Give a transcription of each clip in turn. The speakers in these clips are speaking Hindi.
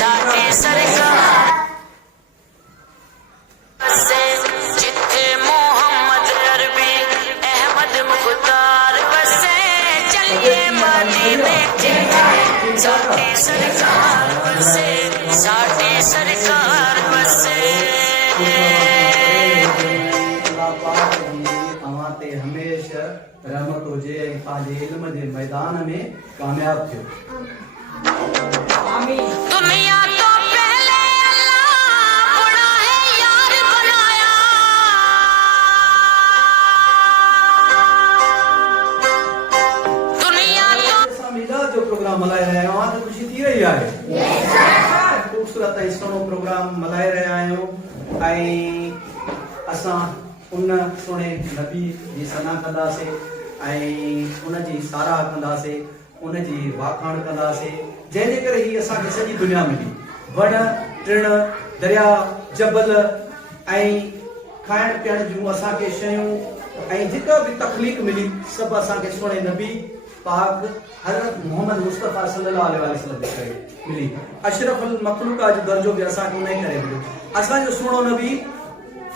साडी सरकार वसे जिथे मोहम्मद अरबी अहमद मुख्तार वसे चलिए मदीने साडी सरकार वसे साडी सरकार वसे हमेशा रहमत हुजे पंहिंजे इल्म जे मैदान में कामयाब थियो आमीन। दुनिया तो पहले अल्लाह बड़ा है यार बनाया दुनिया तो असां मिलाद जो प्रोग्राम मल्हाए रहिया आहियूं त ख़ुशी थी रही आहे ख़ूबसूरत ऐं सुहिणो प्रोग्राम मल्हाए रहिया आहियूं ऐं असां उन सुहिणे नबी जी सना कंदासीं ऐं उनजी साराह कंदासीं उनजी वाखाण कंदासीं जंहिंजे करे ही असांखे सॼी दुनिया मिली वण टिण दरिया जबल ऐं खाइण पीअण जूं असांखे शयूं ऐं जेका बि तकलीफ़ मिली सभु असांखे सुहिणे नबी पाक हज़रत मोहम्मद मुस्तफ़ा सल्लल्लाहु अलैहि वसल्लम जे करे मिली अशरफुल मखलूका जो दर्जो बि असांखे उन करे मिलियो असांजो सुहिणो नबी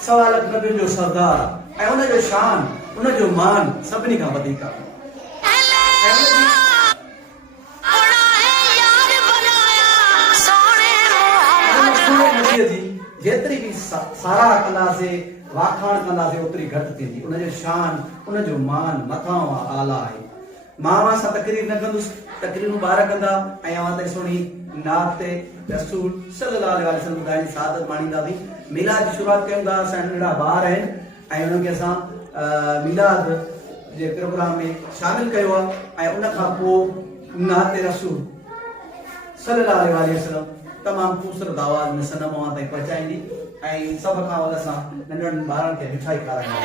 सवा लख नबियुनि जो सरदार ऐं उनजो शान उनजो मान सभिनी खां वधीक आहे जेतिरी बि साराह कंदासीं वाखाण कंदासीं ओतिरी घटि थींदी उनजो शान उनजो मान मथां आला आहे मां सां तकरीर न कंदुसि तकरीरूं ॿार कंदा ऐं अवां ते सुहिणी नात ते रसूल सल्लल्लाहु अलैहि वसल्लम ॿुधाइण जी सादत माणींदासीं मिलाद जी शुरूआत कयूं था असां नंढड़ा ॿार आहिनि ऐं उन्हनि खे असां मिलाद जे प्रोग्राम में शामिल कयो आहे ऐं उन खां पोइ नात रसूल सल्लल्लाहु अलैहि वसल्लम तमामु ख़ूबसूरत आवाज़ में सनम अवां ताईं पहुचाईंदी ऐं सभ खां वधि असां नंढड़नि ॿारनि खे मिठाई खाराईंदा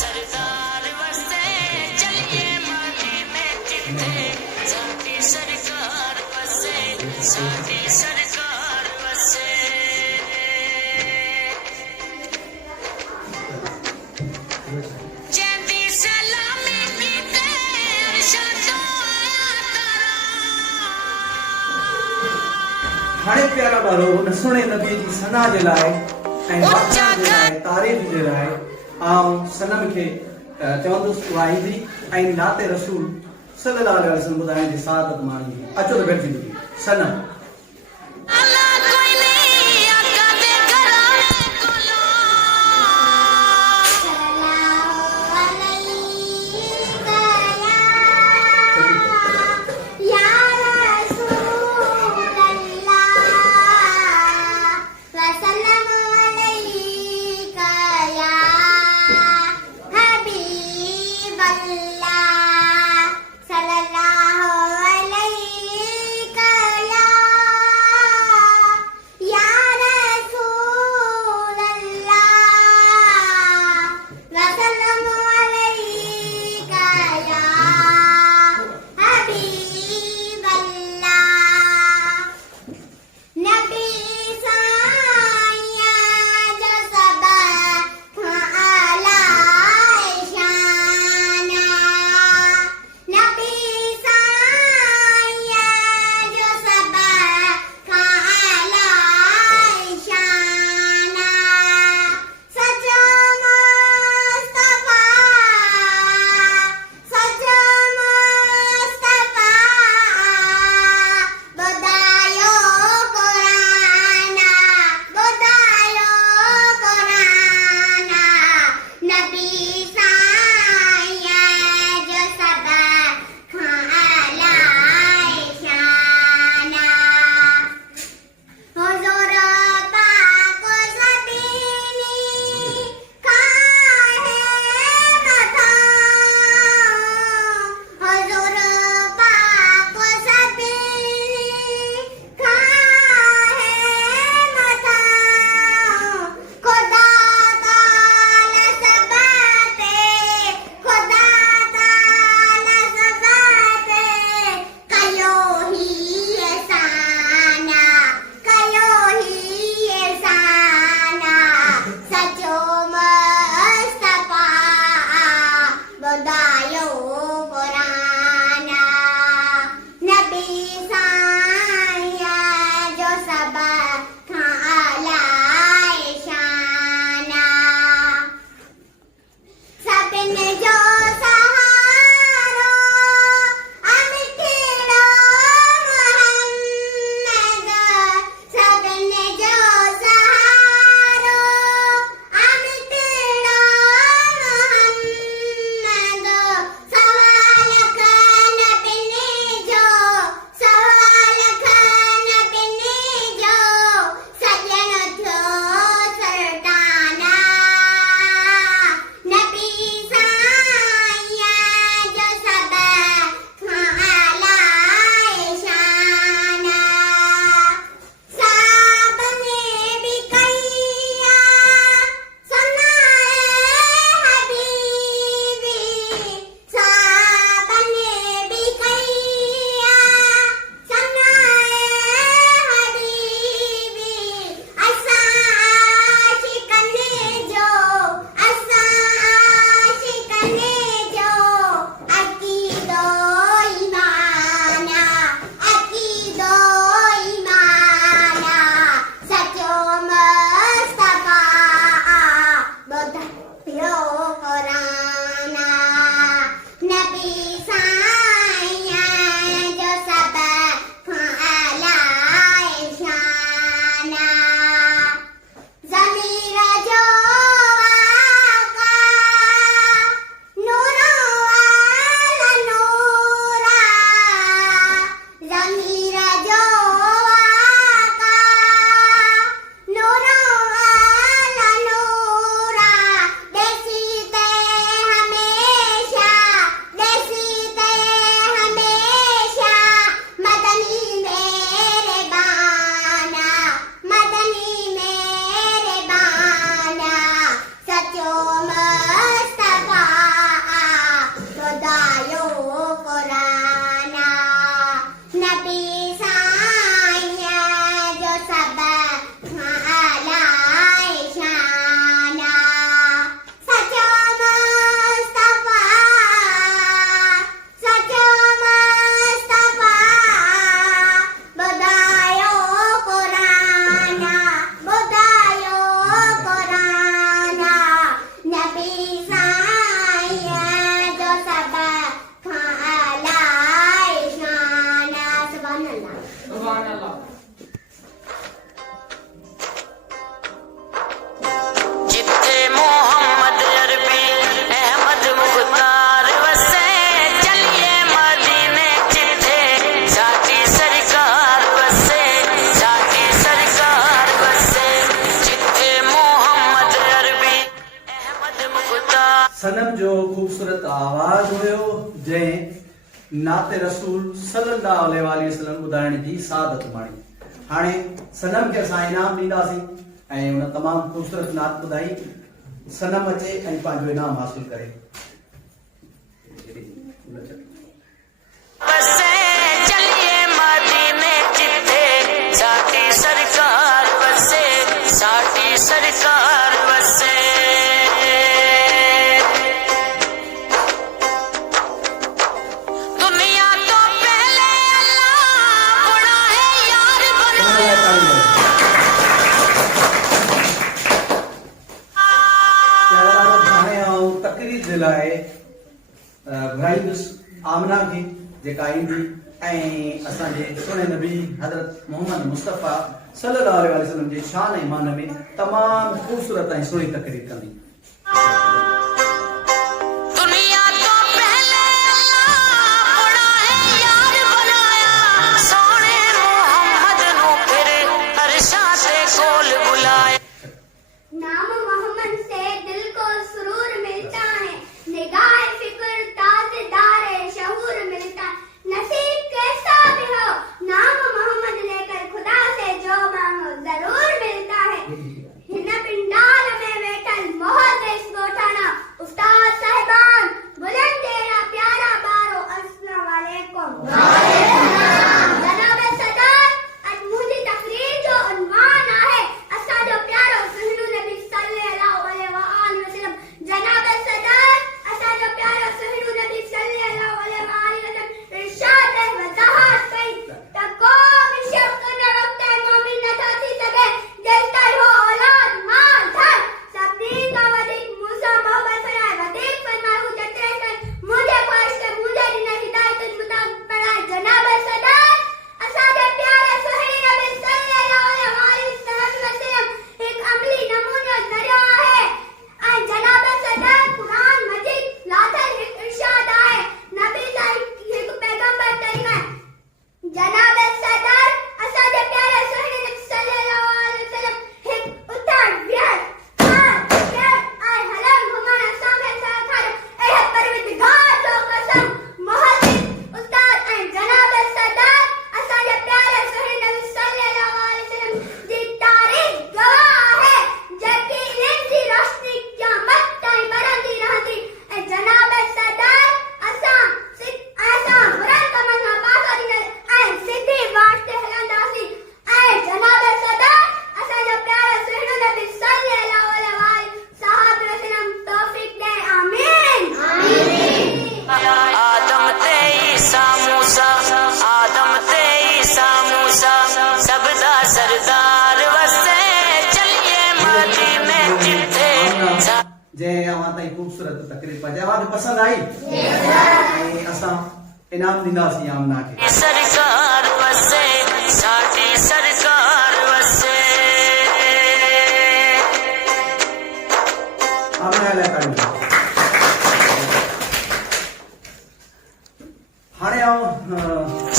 सरदार वसे चलिए मदीने जिथे साडी सरकार वसे साडी सरकार वसे जंदी सलामी कीते अरशद तारा हाणे प्यारा ॿारो उन सुहिणे नबी जी सना जे लाइ ऐं वाखाण जे लाइ तारीफ़ जे लाइ आऊं सनम खे चवंदुसि वाहिदी ऐं नाते रसूल सल्लल्लाहु अलैहि वसल्लम ॿुधाइण जी सादत माणी अचो त गॾिजी ॿुधी सनम जो सहारो अमिठड़ो मोहम्मद सबने जो सहारो अमिठड़ो मोहम्मद सवाल खान बिने जो सवाल खान बिने जो सजन थियो सरदाना नबी साया जो सब खालाए शाना साब ने भी कैया सुनाए हबीबी साब ने भी कैया सुनाए हबीबी असा शिकने जो असा शिकने जो अकीदो ईमाना सचो मुस्तफा ॿुधायो क़ुराना नबी साईं जो सब खालाए शाना ज़मीर जो आका नूरो वाला नूरा ज़मीर जो आका नूरो वाला नूरा देसीते हमेशा मदनी मेरे बाना सचो मुस्तफा ॿुधायो क़ुराना नबी साईं जो सब खालाए शाना सचो मुस्तफा ॿुधायो क़ुराना नबी साईं जो सब खालाए शाना सुभान अल्लाह सुभान अल्लाह। जिथे मोहम्मद अरबी अहमद मुख्तार वसे चलिए मदीने जिथे साची सरकार वसे जिथे मोहम्मद अरबी अहमद मुख्तार सनम जो ख़ूबसूरत आवाज़ हुयो जंहिं नाते रसूल सल्लल्लाहु अलैहि वसल्लम ॿुधाइण जी सादत माणी हाणे सनम खे असां इनाम ॾींदासीं ऐं हुन तमामु ख़ूबसूरत नात ॿुधाई सनम अचे ऐं पंहिंजो इनाम हासिल करे वसे चलिए मदीने जिथे साची सरकार वसे दुनिया तो पहले अल्लाह बुरा है यार बनाया तकरीर जे लाइ घुराईंदुसि आमना खे जेका ईंदी ऐं असांजे सुहिणे नबी हज़रत मोहम्मद मुस्तफ़ा सल्लल्लाहु अलैहि वसल्लम जे शान ऐं मान में तमामु ख़ूबसूरत ऐं सुहिणी तकरीर कंदी दुनिया तो पहले अल्लाह बुरा है यार बनाया सोने मोहम्मद नु फिर अरशा से कोल बुलाया नाम मोहम्मद से दिल को सुरूर मिलता है निगाह फिक्र ताज़ेदार शहूर मिलता है नसीब कैसा भी हो नाम मोहम्मद लेकर खुदा से जो मांगो जरूर मिलता है हिन पिंडाल में बैठल मोहद्देस गोठाना तव्हांखे पसंदि आई ऐं असां इनाम ॾींदासीं आमना खे सरकार वसे साडी सरकार वसे आमना लाइ ताड़ियूं हाणे आऊं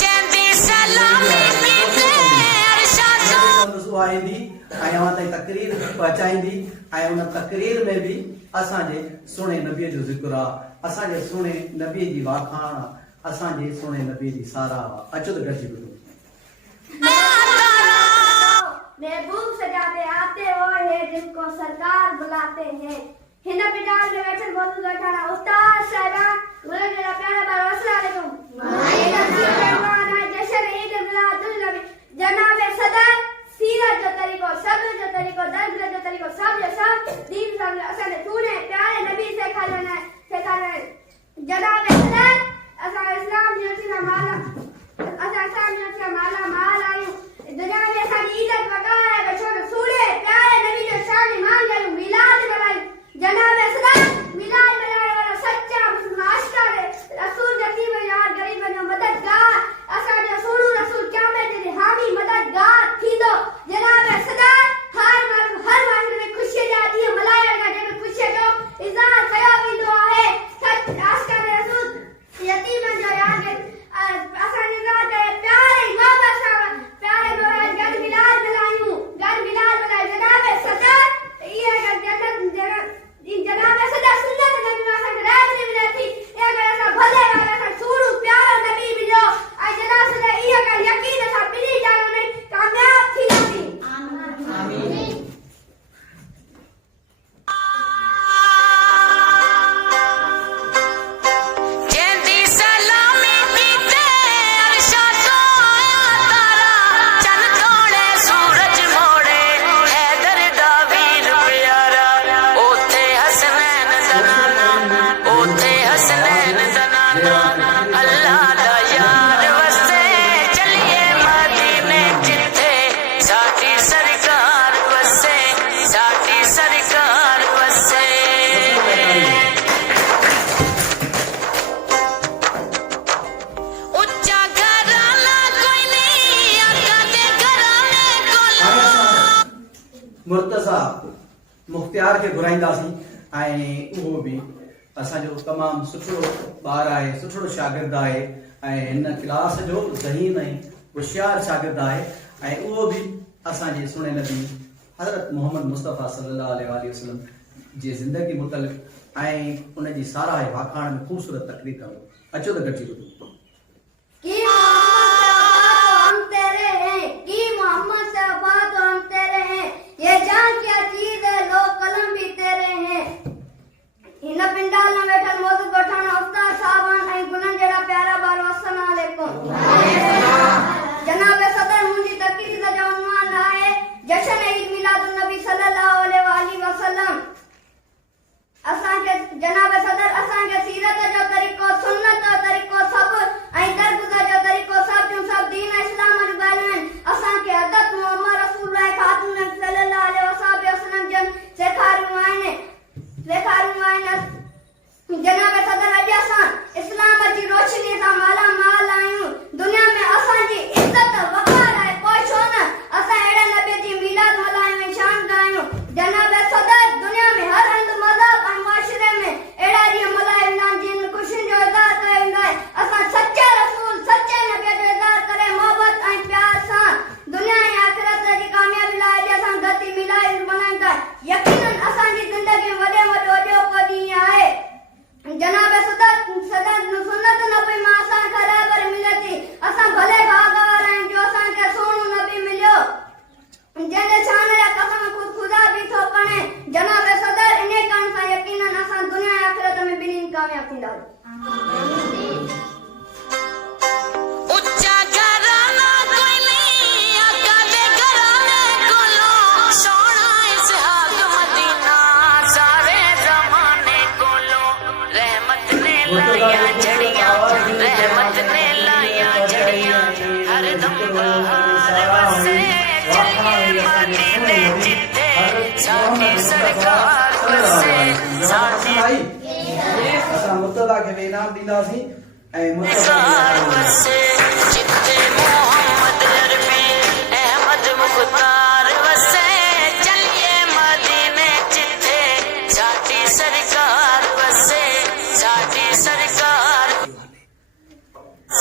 चंदी सलामी पीते अरशादो आईंदी ऐं अवां ताईं तकरीर पहुचाईंदी ऐं उन तकरीर में बि असांजे सुहिणे नबीअ जो ज़िक्र आहे असांजे सुहिणे नबीअ जी वाखाण आहे असांजे सुहिणे नबीअ जी साराह आहे अचो त गॾिजी ॿुधो महबूब सजाते आते हो है जिनको सरकार बुलाते हैं हिन बिडाल में बैठल मौजूद बैठाना उस्ताद साहबान मुझे मेरा प्यारा बार अस्सलाम वालेकुम जश्न ईद मिलादुन नबी जनाब सदर सीरत जो तरीको सब्र जो तरीको दर्द जो तरीको सब जो सब दीन सब असांजे सुहिणे प्यारे नबी से खाना जनाब सदर असां इस्लाम जी असीं माला असां इस्लाम जी असीं माला माल आहियूं दुनिया में असांजी इज़त वक़ार आहे बचो सुहिणे प्यारे नबी जो शान ईमान कयूं मिलाद मल्हायूं जनाब सदर मिलाद मल्हाइण वारा सच्चा आशिक़ रसूल नसीब यार ग़रीब जो मददगार असांजो सोनू रसूल क़यामत जे हामी मददगार थींदो जनाब सदर हर माण्हू में ख़ुशीअ जा ॾींहं मल्हाइण खां जंहिंमें ख़ुशीअ जो इज़हार कयो वेंदो आहे सच आशिक़ रसूल यतीम जो याद असांजे इज़हार करे प्यारे मोहब्बत सां प्यारे मोहब्बत गॾु मिलाद मल्हायूं जनाब सदर इहा जनाब सदर सुन्नत नबी में असांखे रहबरी मिले थी इहा ॻाल्हि असां भले वारा असां सूरू प्यारो नबी मिलियो ऐं जनाब सदर इहा ॻाल्हि यकीन असां ॿिन्ही ॻाल्हियुनि में कामयाब थींदासीं आमीन चंदी सलामी पीते अरशादो तारा चन तोड़े सूरज मोड़े हैदर दा वीर प्यारा ओथे हसनैन दनाना अल्लाह दा यार वसे चलिए मदीने जिथे साडी सरकार वसे उच्चा घराना कोई नहीं आका दे घराने कोलो मुर्तज़ा मुख्तियार खे घुराईंदासीं ऐं उहो बि असांजो तमामु सुठो ॿारु आहे सुठो शागिर्दु आहे ऐं हिन क्लास जो ज़हीन ऐं होशियारु शागिर्दु आहे ऐं उहो बि असांजे सुहिणे नबी हज़रत मोहम्मद मुस्तफ़ा सल्लल्लाहु अलैहि वसल्लम जी ज़िंदगी मुतलिक़ ऐं उन जी साराह ऐं वाखाण में ख़ूबसूरत तकरीर कंदो अचो त गॾिजी ॿुधो कि मोहम्मद से वफा तो हम तेरे हैं कि मोहम्मद से वफा तो हम तेरे हैं ये जान क्या चीज है लो कलम भी तेरे हैं इन पिंडाल में बैठल मौजूद बैठाना उस्ताद साहबान ऐं गुनन जड़ा प्यारा बारो अस्सलाम वालेकुम जनाब सदर मुंहिंजी तकरीर जो उन्वान आहे जश्न ईद मिलादुन नबी सल्लल्लाहु अलैहि वसल्लम असांखे जनाब सदर असांखे सीरत जो तरीक़ो सुन्नत जो तरीक़ो सब्र ऐं दरगुज़र जो तरीक़ो सब दीन इस्लाम जूं ॻाल्हियूं आहिनि असांखे हज़रत मोहम्मद रसूल खातून सल्लल्लाहु अलैहि वसल्लम जन सेखारियूं आहिनि जनाब सदर अॼु असां इस्लाम जी रोशनी सां माला माल आहियूं दुनिया में असांजी इज़त वक़ार आहे पोइ छो न असां अहिड़े नबी जी मिलाद मल्हायूं ऐं शान ॻायूं जनाब सदर दुनिया में हर हंध मज़हब ऐं मुआशिरे में अहिड़ा ॾींहं मल्हाया वेंदा आहिनि जिन में ख़ुशियुनि जो इज़हार कयो वेंदो आहे असां सचे रसूल सचे नबीअ जो इज़हार करे मोहबत ऐं प्यार सां दुनिया ऐं आख़िरत जी कामयाबी लाइ अॼु असां गति मिलाद मल्हायूं था यकीनन असांजी ज़िंदगी में वॾे में वॾो ॾींहुं आहे जनाब सदर सुन्नत नबी मां असांखे रहबरी मिले थी असां भले भागवार आहियूं जो असांखे सोनू नबी मिलियो जंहिंजे शान जा कसम ख़ुदा बि थो पणे जनाब सदर इन कारण सां यकीनन असां दुनिया ऐं आख़िरत में ॿिन्हिनि कामयाब थींदासीं उच्चा घराना कोई नहीं आका दे घराने कोलो सोना इसहाक मदीना सारे ज़माने कोलो रहमत ने लाया जड़ियां हर दम बहार वसे चलिए मदीने जिथे साडी सरकार वसे साडी असां मुर्तज़ा खे बि इनाम ॾींदासीं ऐं निसार वसे जिथे मोहम्मद अरबी अहमद मुख्तार वसे चलिए मदीने जिथे साडी सरकार वसे साडी सरकार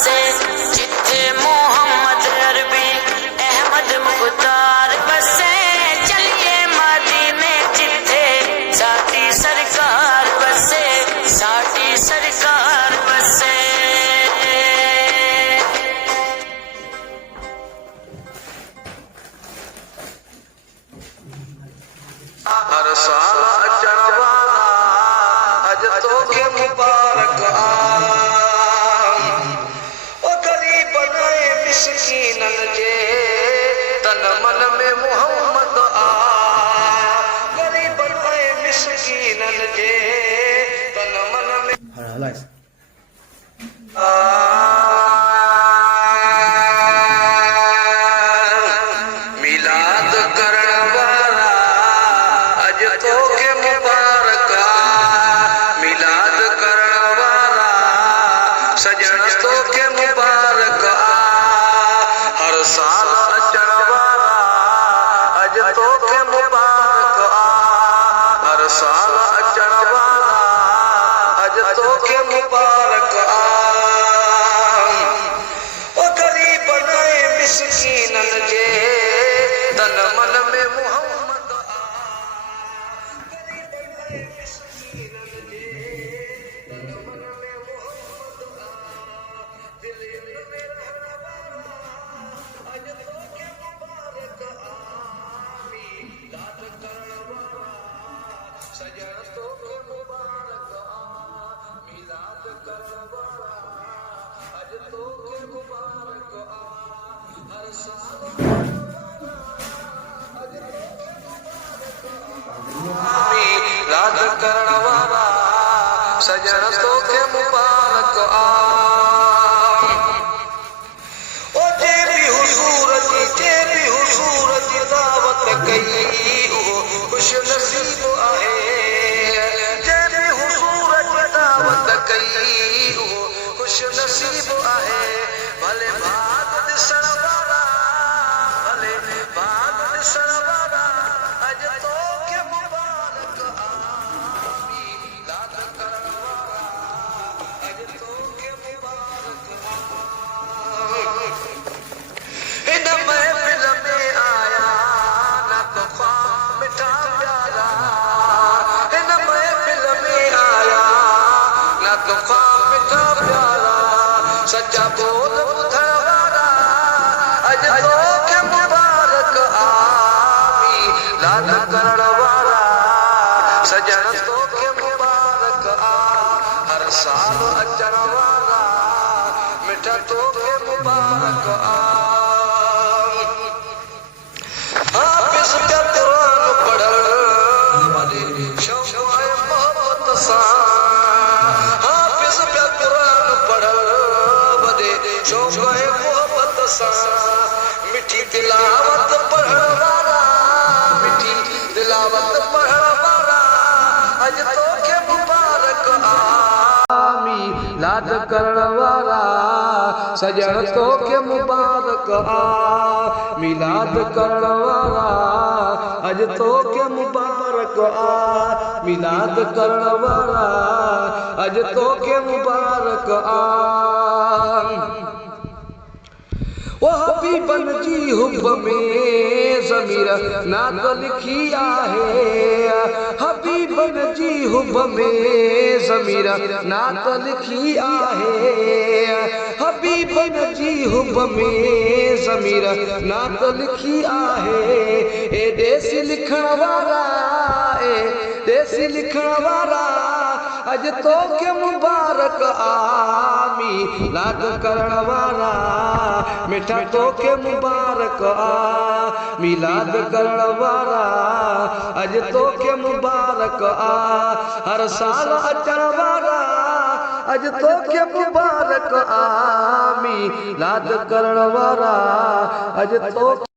से जिथे मोहम्मद अरबी अहमद मुख्तार वसे चलिए मदीने जिथे साडी सरकार वसे साडी सरकार वसे हर साल अचण वारा अज तोखे मुबारक ओ ग़रीबन ऐं मिस्कीनन जे तन मन में मोहम्मद ग़रीबन ऐं मिस्कीनन जे तन मन में हलाइस मिलाद करण वारा अज तोखे मुबारक मिलाद करण वारा सजण तोखे मुबारक हर साल अचण वारा अज तोखे मुबारक हर साल अचण वारा अज तोखे मुबारक ओ ग़रीबन ऐं मिस्कीनन जे तन मन में मोहम्मद ग़रीबन ऐं मिस्कीनन जे तन मन में मोहम्मद दिल में रहण वारा अज तोखे मुबारक मिलाद करण वारा सजण तोखे मुबारक मिलाद करण वारा अज तोखे मुबारक हर साल मिलाद करण वारा सजण तोखे मुबारक ओ जे भी हुजूर जी दावत कई उहो खुश नसीब आहे जे भी हुजूर जी दावत कई उहो खुश नसीब आहे भले भाग ॾिसण वारा भले भाग ॾिसण वारा अज तोखे मुबारक मिलाद करण वारा अज तोखे मुबारक हिन महफ़िल में आया न तो ख्वाब मिठा प्यारा हिन महफ़िल में आया न तो ख्वाब मिठा प्यारा सच्चा बोल ॿुधण वारा अज तोखे मुबारक मिलाद करण वारा सजण तोखे मुबारक हर साल अचण वारा मिठा तोखे मुबारक हाफ़िज़ पिया क़ुरान पढ़ण वॾे शौक़ ऐं मोहबत सां हाफ़िज़ पिया क़ुरान पढ़ण वॾे शौक़ ऐं मोहबत सां मिठी तिलावत पढ़ण वारा मिठी तिलावत पढ़ण वारा अज तोखे मुबारक मिलाद करण वारा सजण तोखे मुबारक मिलाद करण वारा अज तोखे मुबारक मिलाद करण वारा अज तोखे मुबारक ओ हबीबन जी हुब में ज़मीर नात लिखी आहे हबीबन जी हुब में ज़मीर नात लिखी आहे हबीबन जी हुब में ज़मीर नात लिखी आहे ए देसी लिखण वारा ए देसी लिखण वारा अज तोखे मुबारक मिलाद करण वारा मिठा तोखे मुबारक मिलाद करण वारा अज तोखे मुबारक हर साल अचण वारा अज तोखे मुबारक मिलाद करण वारा अज तोखे